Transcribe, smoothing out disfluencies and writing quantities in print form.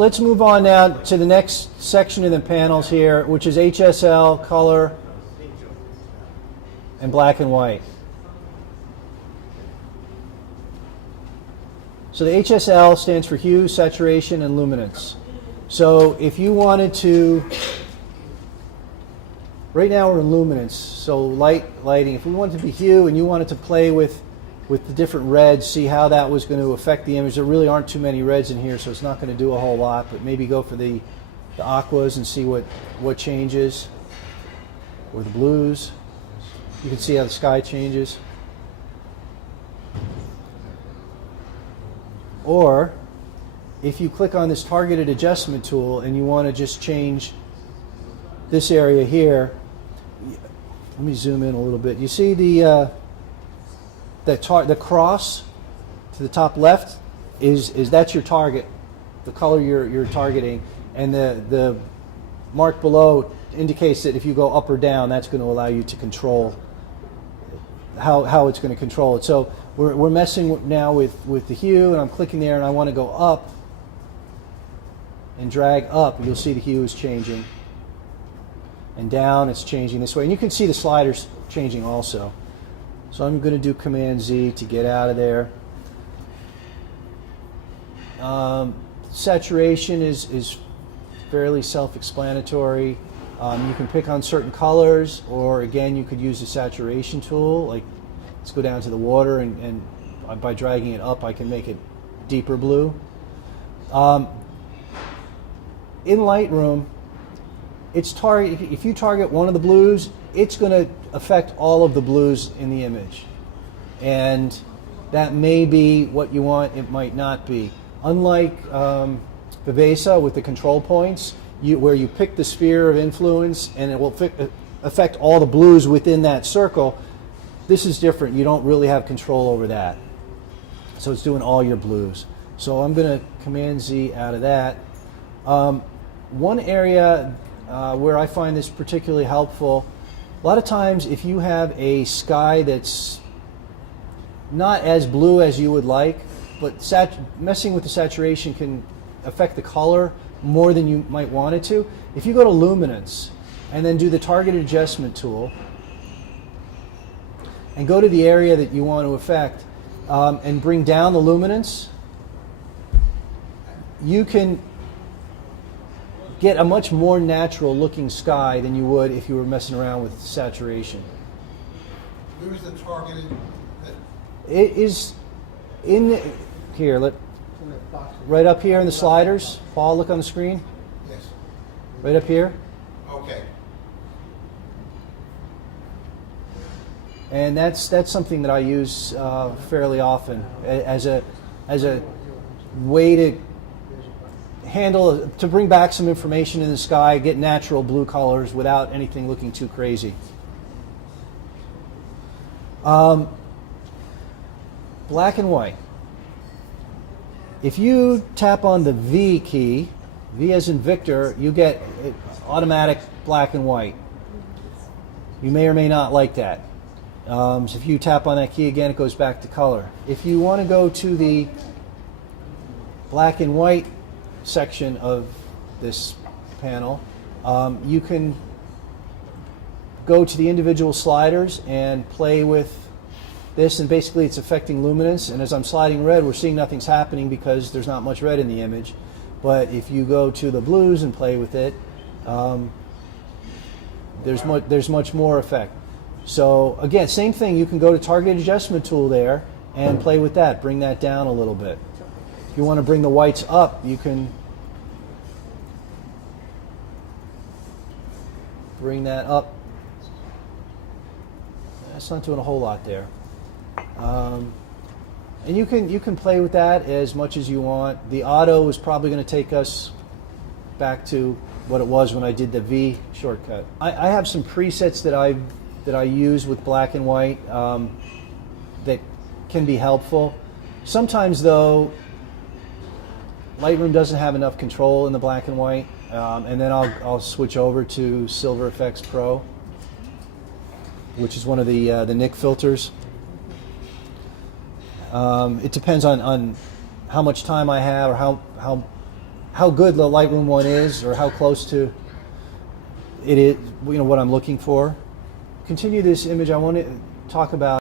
Let's move on now to the next section of the panels here, which is HSL, color, and black and white. So the HSL stands for hue, saturation, and luminance. So if you wanted to, right now we're in luminance, so lighting. If we wanted to be hue and you wanted to play with the different reds, see how that was going to affect the image. There really aren't too many reds in here, so it's not going to do a whole lot, but maybe go for the aquas and see what changes, or the blues. You can see how the sky changes. Or if you click on this targeted adjustment tool and you want to just change this area here, let me zoom in a little bit. You see the cross to the top left is that's your target, the color you're targeting, and the mark below indicates that if you go up or down, that's going to allow you to control how it's going to control it. So we're messing now with the hue, and I'm clicking there, and I want to go up and drag up, and you'll see the hue is changing, and down it's changing this way, and you can see the sliders changing also. So I'm going to do Command Z to get out of there. Saturation is fairly self-explanatory. You can pick on certain colors, or again, you could use the saturation tool. Like, let's go down to the water, and by dragging it up, I can make it deeper blue. In Lightroom, if you target one of the blues, it's going to affect all of the blues in the image, and that may be what you want. It might not be. Unlike Vivesa with the control points, where you pick the sphere of influence and it will affect all the blues within that circle, this is different. You don't really have control over that. So it's doing all your blues. So I'm going to Command Z out of that. One area where I find this particularly helpful, a lot of times if you have a sky that's not as blue as you would like, but messing with the saturation can affect the color more than you might want it to. If you go to luminance and then do the targeted adjustment tool and go to the area that you want to affect and bring down the luminance, you can get a much more natural looking sky than you would if you were messing around with saturation. Where is the targeted? It is in here. Right up here in the sliders. Paul, look on the screen. Yes. Right up here. Okay. And that's something that I use fairly often as a way to bring back some information in the sky, get natural blue colors without anything looking too crazy. Black and white. If you tap on the V key, V as in Victor, you get automatic black and white. You may or may not like that. So if you tap on that key again, it goes back to color. If you want to go to the black and white section of this panel, you can go to the individual sliders and play with this, and basically it's affecting luminance, and as I'm sliding red, we're seeing nothing's happening because there's not much red in the image. But if you go to the blues and play with it, there's much more effect. So again, same thing, you can go to targeted adjustment tool there and play with that, bring that down a little bit. If you want to bring the whites up, you can bring that up. That's not doing a whole lot there. And you can play with that as much as you want. The auto is probably going to take us back to what it was when I did the V shortcut. I have some presets that I use with black and white that can be helpful. Sometimes though, Lightroom doesn't have enough control in the black and white, and then I'll switch over to Silver Effects Pro, which is one of the Nik filters. It depends on how much time I have or how how good the Lightroom one is, or how close to it is, what I'm looking for. Continue this image. I want to talk about